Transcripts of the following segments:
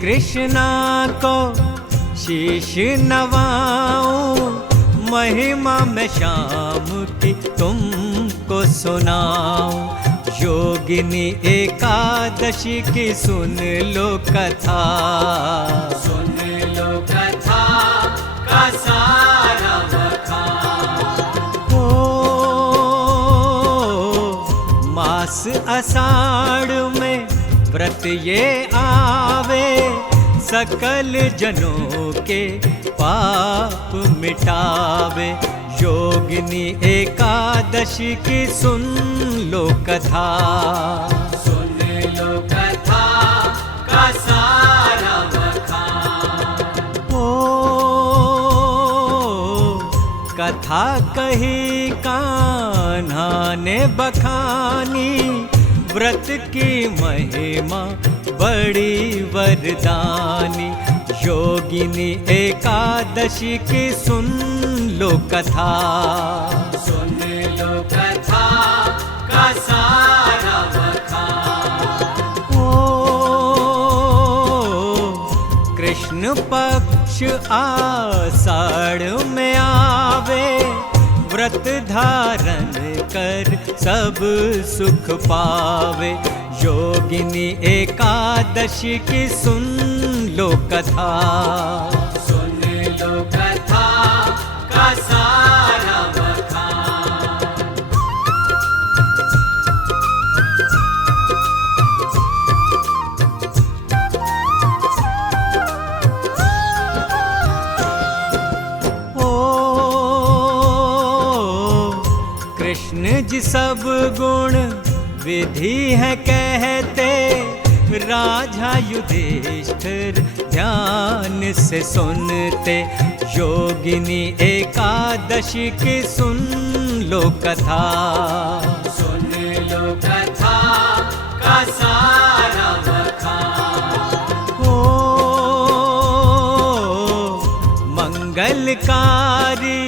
कृष्णा को शीश नवाऊं, महिमा में श्याम की तुमको सुनाऊं। योगिनी एकादशी की सुन लो कथा, सुन लो कथा का सारा बखान। ओ मास आषाढ़ में व्रत ये आवे, सकल जनों के पाप मिटावे। योगिनी एकादशी की सुन लो कथा, सुन लो कथा का सारा बखान। ओ कथा कही कान्हा ने बखानी, व्रत की महिमा बड़ी वरदानी। योगिनी एकादशी की सुन लो कथा, सुन लो कथा का सारा बखान। ओ कृष्ण पक्ष आषाढ़ में आवे, व्रत धारण कर सब सुख पावे। योगिनी एकादशी की सुन लो कथा, सुन लो कथा का सारा बखान। ओ कृष्ण जी सब गुण विधि है कहते, राजा युधिष्ठिर ध्यान से सुनते। योगिनी एकादशी की सुन लो कथा, सुन लो कथा का सारा बखान। ओ मंगलकारी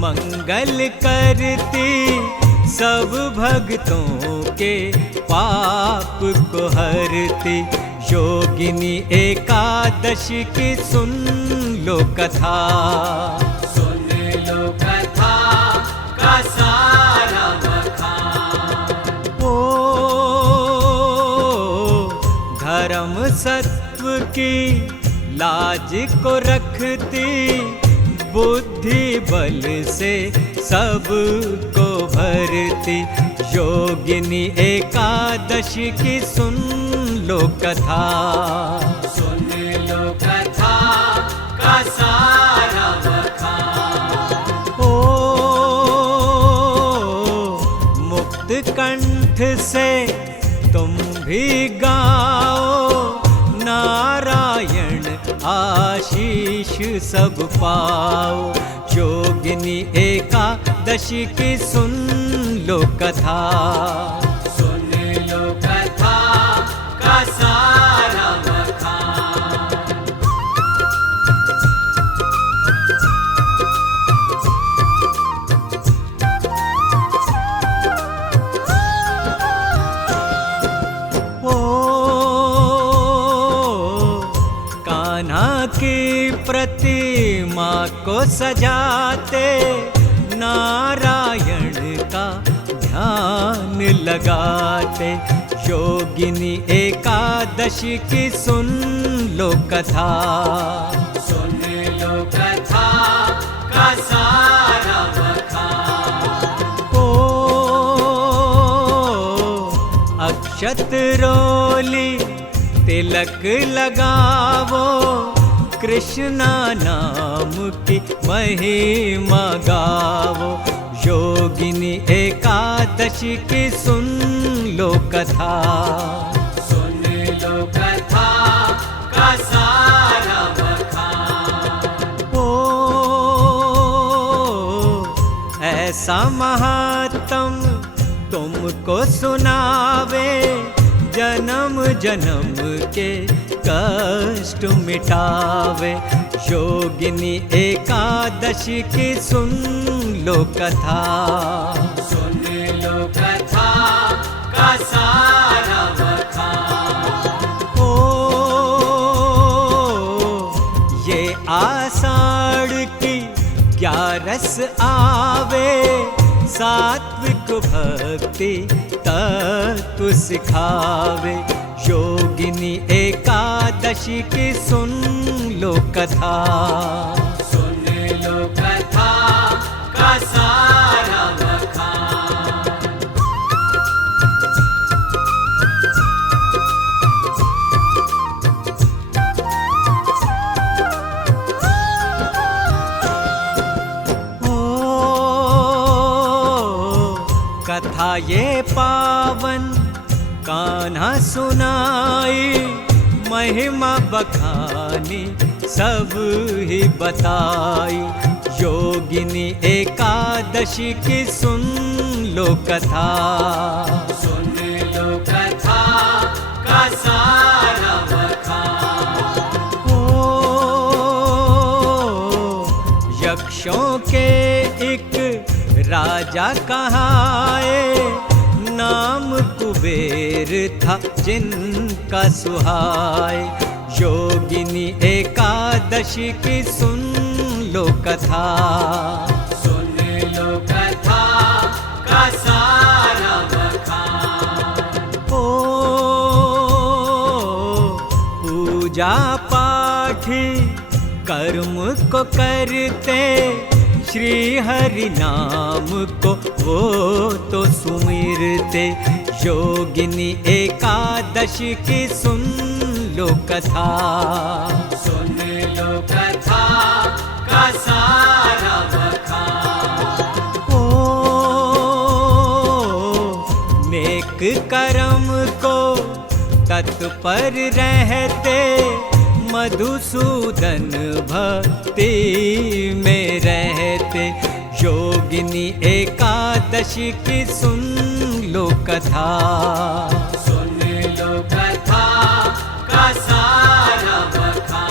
मंगल करती, सब भक्तों के पाप को हरती। योगिनी एकादशी की सुन लो कथा, सुन लो कथा का सारा बखान। ओ धर्म सत्व की लाज को रखती, बुद्धि बल से सबको भरती। योगिनी एकादशी की सुन लो कथा, सुन लो कथा का सारा बखान। ओ मुक्त कंठ से तुम भी गाओ, नारायण आशीष सब पाओ। योगिनी एकादशी की सुन लो कथा, सुन लो कथा का सारा बखान। ओ कान्हा की प्रतिमा को सजाते, नारायण का ध्यान लगाते। योगिनी एकादशी की सुन लो कथा, सुन लो कथा का सारा बखान। ओ अक्षत रोली तिलक लगावो, कृष्णा नाम की महिमा गावो। योगिनी एकादशी की सुन लो कथा, सुन लो कथा का सारा बखान। ओ ऐसा महात्म तुमको सुनावे, जन्म जन्म के कष्ट मिटावे। योगिनी एकादशी की सुन लो कथा, सुन लो कथा का सारा बखान। ओ आवे, सात्विक भक्ति तत्व सिखावे। योगिनी एकादशी की सुन लो कथा, सुन लो कथा का सारा बखान। कथा ये पावन कान्हा सुनाई, महिमा बखानी सब ही बताई। योगिनी एकादशी की सुन लो कथा, सुन लो कथा का सारा बखान। यक्षों के एक राजा कहाए, नाम कुबेर था जिनका सुहाए। योगिनी एकादशी की सुन लो कथा, सुन लो कथा का सारा बखान। पूजा पाठ कर्म को करते, श्री हरि नाम को वो तो सुमिरते। योगिनी एकादशी की सुन लो कथा, सुन लो कथा का सारा बखान। नेक कर्म को तत्पर रहते, मधुसूदन भक्ति में रहते। योगिनी एकादशी की सुन लो कथा, सुन लो कथा का सारा बखान।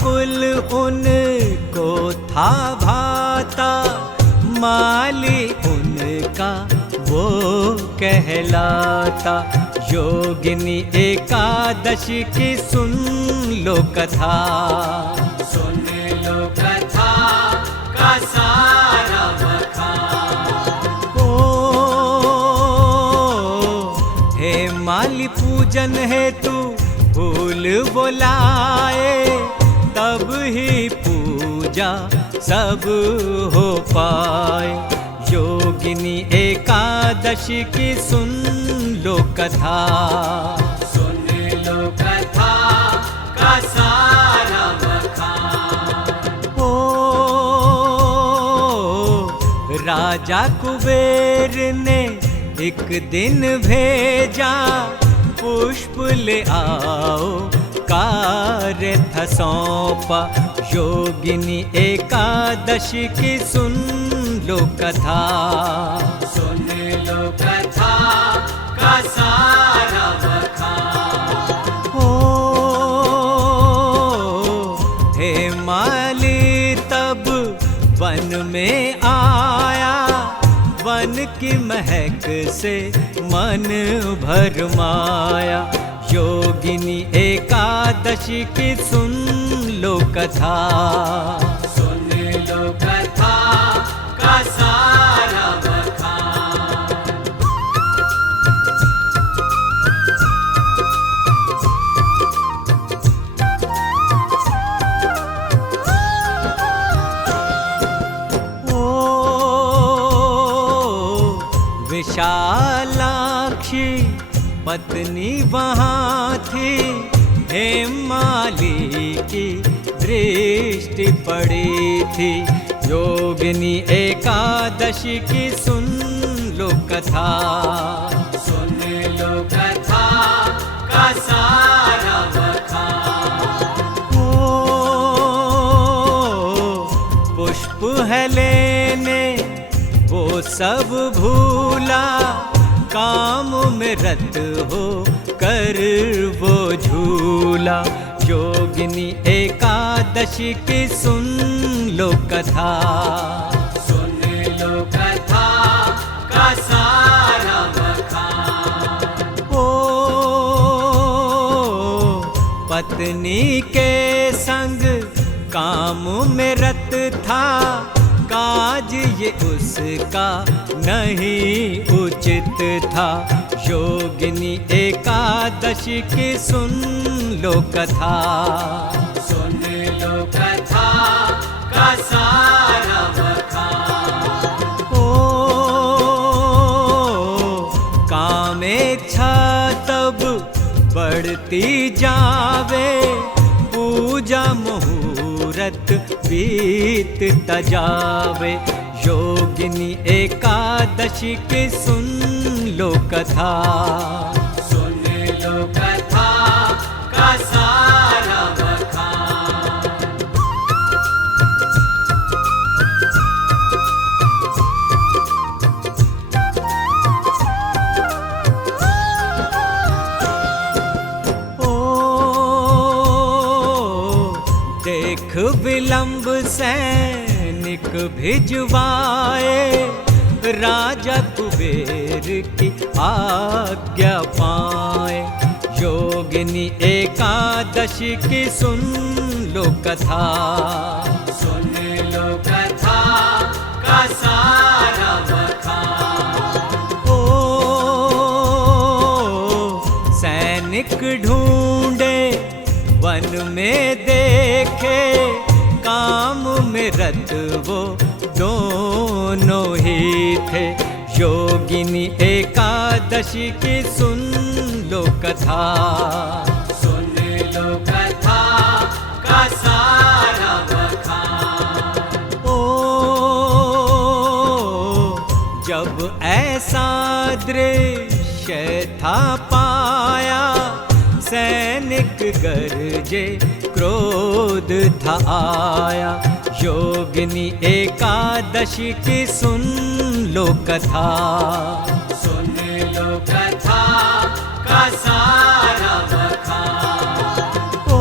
कुल उनको था भाता, माली उनका वो कहलाता। योगिनी एकादशी की सुन लो कथा, सुन लो कथा का सारा बखान। हे माली पूजन हेतु फूल बुलाए, तब ही पूजा सब हो पाए। योगिनी एकादशी की सुन लो कथा, सुन लो कथा का सारा बखान। राजा कुबेर ने एक दिन भेजा, पुष्प ले आओ कार्य था सौंपा। योगिनी एकादशी की सुन लो कथा, सुन लो कथा का सारा बखान। हे माली तब वन में आया, वन की महक से मन भर माया। योगिनी एकादशी की सुन लो कथा, सुन लो कथा का सारा बखान। विशालाक्षी पत्नी वहाँ थी, हेमाली की दृष्टि पड़ी थी। योगिनी एकादशी की सुन लो कथा, सुन लो कथा का सारा बखान। पुष्प है लेने वो सब भूला, काम में रत हो कर वो झूला। योगिनी एकादशी की सुन लो कथा, पत्नी के संग काम में रत था, काज ये उसका नहीं उचित था। योगिनी एकादशी की सुन लो कथा, सुन लो कथा का सारा बखान। ओ कामेच्छा तब बढ़ती जावे, पूजा मुहूर्त बीतता जावे। योगिनी एकादशी की सुन लो कथा, सुन लो कथा का सारा बखान। ओ देख विलंब सैनिक भिजवाए, राजा कुबेर की आज्ञा पाए। योगिनी एकादशी की सुन लो कथा, सुन लो कथा का सारा बखान। ओ सैनिक ढूंढे वन में देखे, काम में रत वो दोनों ही थे। योगिनी एकादशी की सुन लो कथा, सुन लो कथा का सारा बखान। ओ जब ऐसा दृश्य था पाया, सैनिक गरजे क्रोध था आया। योगिनी एकादशी की सुन लो कथा, सुन लो कथा का सारा बखान। ओ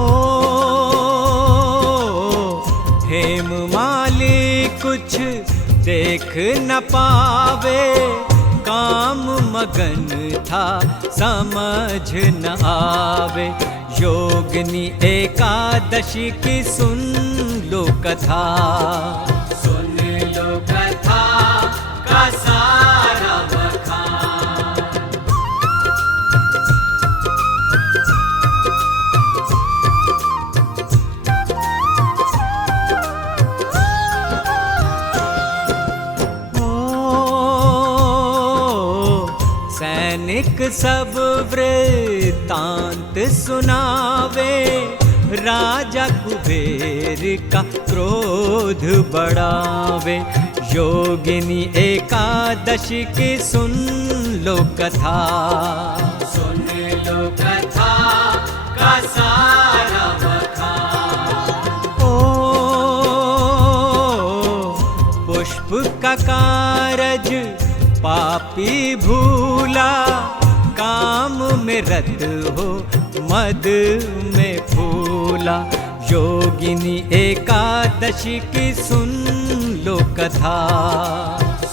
हेममाली कुछ देख न पावे, काम मगन था समझ न आवे। योगिनी एकादशी की सुन लो कथा, सुन लो कथा का सारा बखान। सैनिक सब वृतांत सुनावे, राजा कुबेर का क्रोध बढ़ावे। योगिनी एकादशी की सुन लो कथा, सुन लो कथा का सारा बखान। ओ पुष्प का कारज पापी भूला, काम में रत हो मद में फूला। योगिनी एकादशी की सुन लो कथा,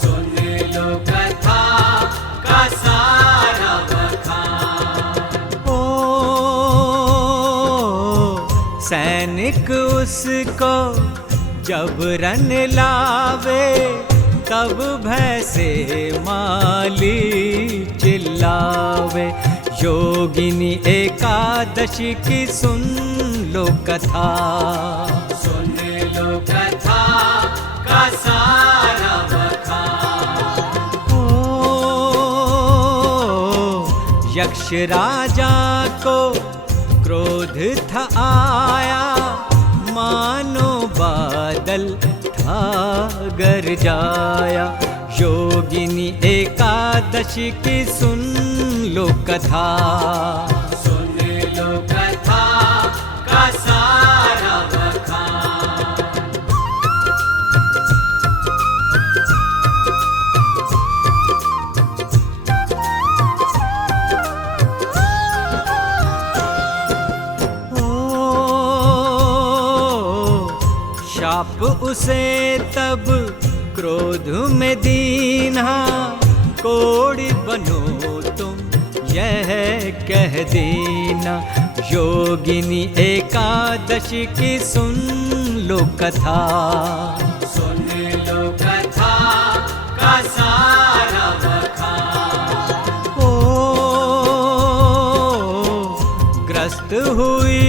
सुन लो कथा का सारा बखान। ओ सैनिक उसको जब रन लावे, तब भय से माली चिल्लावे। योगिनी एकादशी की सुन लो कथा, सुन लो कथा का सारा बखान। ओ यक्ष राजा को क्रोध था आया, मानो बादल था गरजाया। योगिनी एकादशी की सुन लो कथा, सुन लो कथा का सारा बखान। शाप उसे तब क्रोध में दीना, कोड़ी बनो तुम यह कह देना। योगिनी एकादशी की सुन लो कथा। सुन लो कथा का सारा बखान। ओ ग्रस्त हुई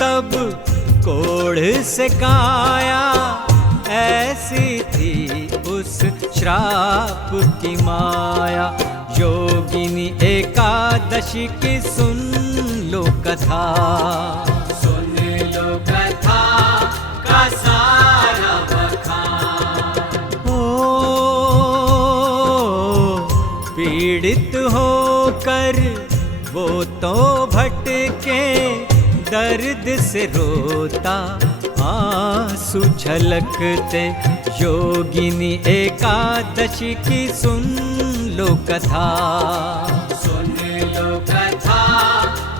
तब कोढ़ से काया, ऐसी थी उस श्राप की माया। योगिनी एकादशी की सुन लो कथा। सुन लो कथा का सारा बखान। ओ पीड़ित होकर वो तो भटके, दर्द से रोता आंसू छलकते। योगिनी एकादशी की सुन लो कथा। सुन लो कथा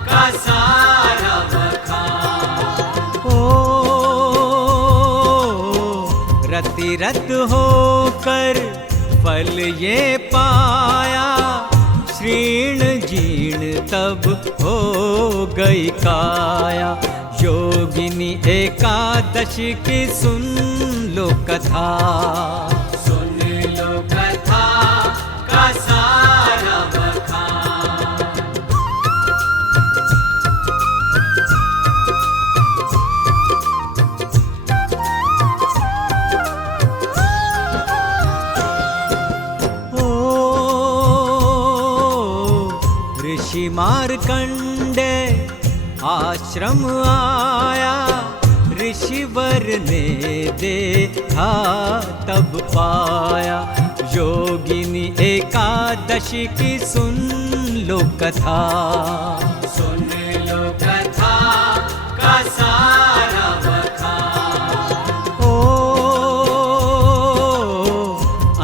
का सारा बखान। ओ रति रत होकर फल ये पाया, क्षीण जीर्ण तब हो गई काया। योगिनी एकादशी की सुन लो कथा। सुन लो कथा का सारा बखान। ओ ऋषि मार्कंडे आश्रम आया, ऋषिवर ने देखा तब पाया। योगिनी एकादशी की सुन लो कथा। सुन लो कथा का सारा बखान। ओ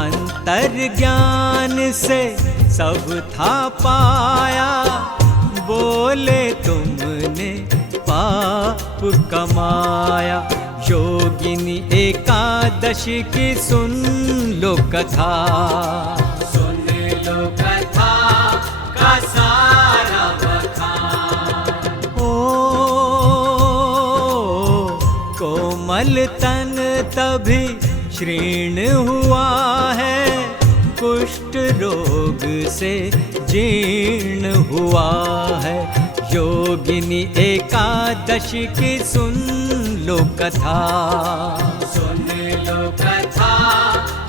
अंतर ज्ञान से सब था पाया, बोले तुमने पाप कमाया। योगिनी एकादशी की सुन लो कथा। सुन लो कथा का सारा बखान। ओ कोमल तन तभी क्षीण हुआ है, कुष्ठ रोग से जीर्ण हुआ है। योगिनी एकादशी की सुन लो कथा। सुन लो कथा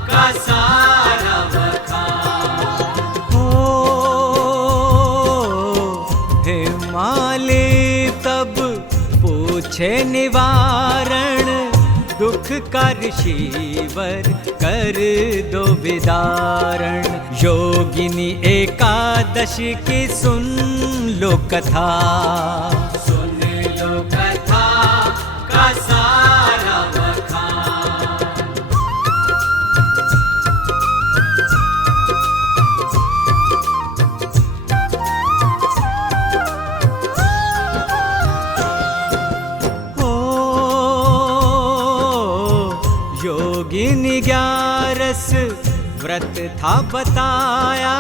का सारा बखान। ओ हिमालय तब पूछे निवारण, दुख का ऋषिवर कर दो विदारण। योगिनी एकादशी की सुन लो कथा। सुन लो कथा का सारा बखान। योगिनी 11 व्रत था बताया,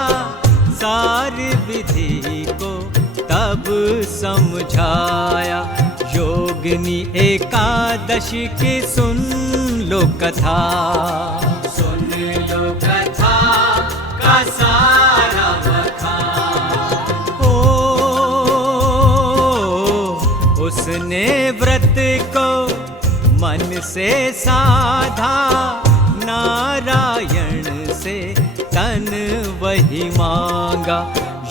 सारी विधि को तब समझाया। योगिनी एकादशी की सुन लो कथा। सुन लो कथा का सारा बखान। ओ उसने व्रत को मन से साधा, नारायण से तन वही मांगा।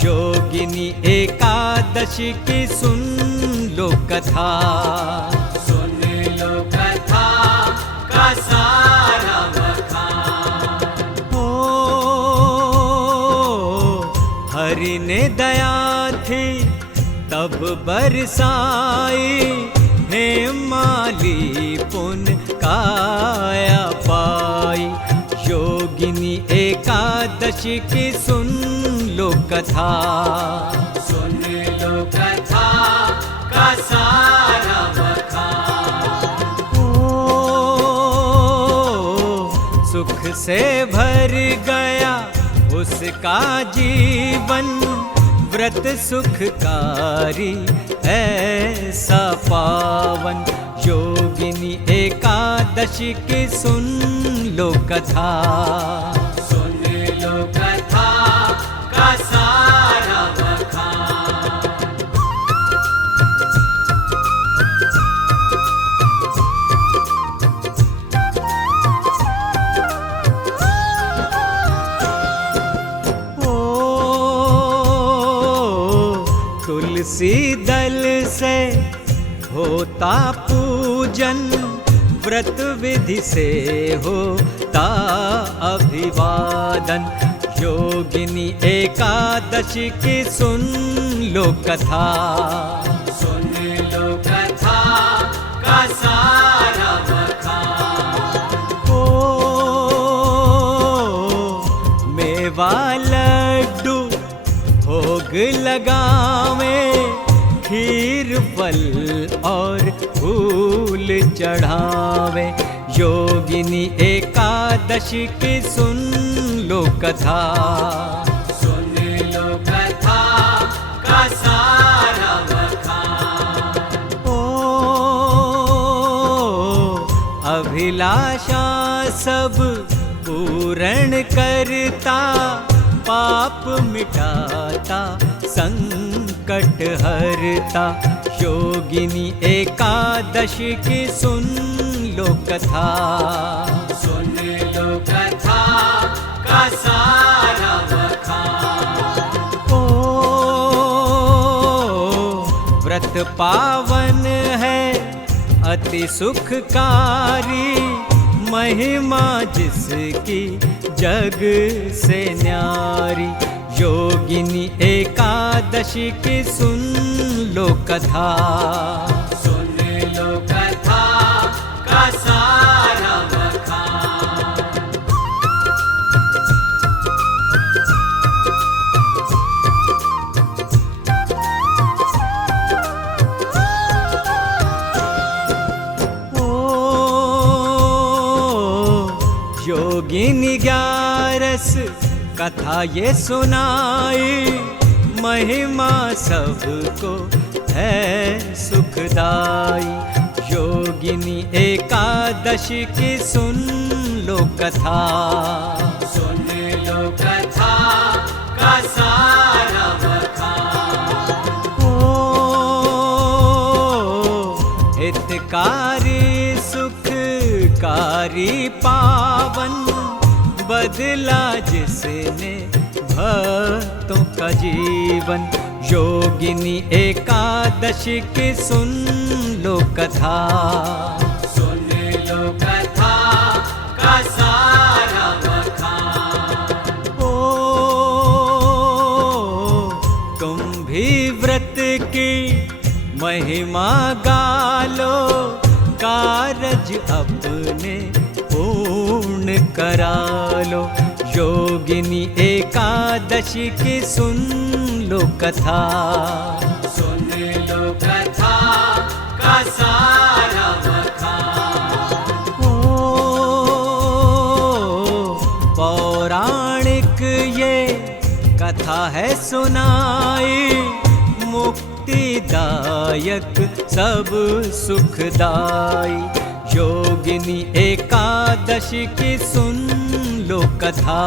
योगिनी एकादशी की सुन लो कथा। सुन लो कथा का सारा बखान। ओ हरि ने दया थी तब बरसाई, हेमाली पुण्य काया पाई। योगिनी एकादशी की सुन लो कथा। सुन लो कथा का सारा बखान। ओ सुख से भर गया उसका जीवन, व्रत सुखकारी ऐसा पावन। योगिनी एकादशी की सुन लो कथा, सुन लो कथा का सारा बखान। तुलसी दल से होता पूजन, व्रत विधि से होता अभिवादन। योगिनी एकादशी की सुन लो कथा, सुन लो कथा का सारा बखान। ओ मेवा लड्डू भोग लगावे, खीर फल और फूल चढ़ावे। योगिनी एकादशी की सुन लो कथा, सुन लो कथा का सारा बखान। ओ अभिलाषा सब पूर्ण करता, पाप मिटाता संकट हरता। योगिनी एकादशी की सुन लो कथा, सुन लो कथा का सारा बखान। ओ व्रत पावन है अति सुखकारी, महिमा जिसकी जग से न्यारी। योगिनी एकादशी की सुन लो कथा, सुन लो कथा का सारा बखान। योगिनी 11 कथा ये सुनाई, महिमा सबको है सुखदाई। योगिनी एकादशी की सुन लो कथा, सुन लो कथा का सारा बखान। ओ हितकारी सुखकारी पावन, बदला जिसने भक्तों का जीवन। योगिनी एकादशी की सुन लो कथा, सुन लो कथा का सारा बखान। ओ तुम भी व्रत की महिमा गालो, कारज अपने पूर्ण करा लो। योगिनी एकादशी की सुन लो कथा, सुन लो कथा का सारा बखान। ओ पौराणिक ये कथा है सुनाई, मुक्तिदायक सब सुखदाई। योगिनी एकादशी की सुन लो कथा,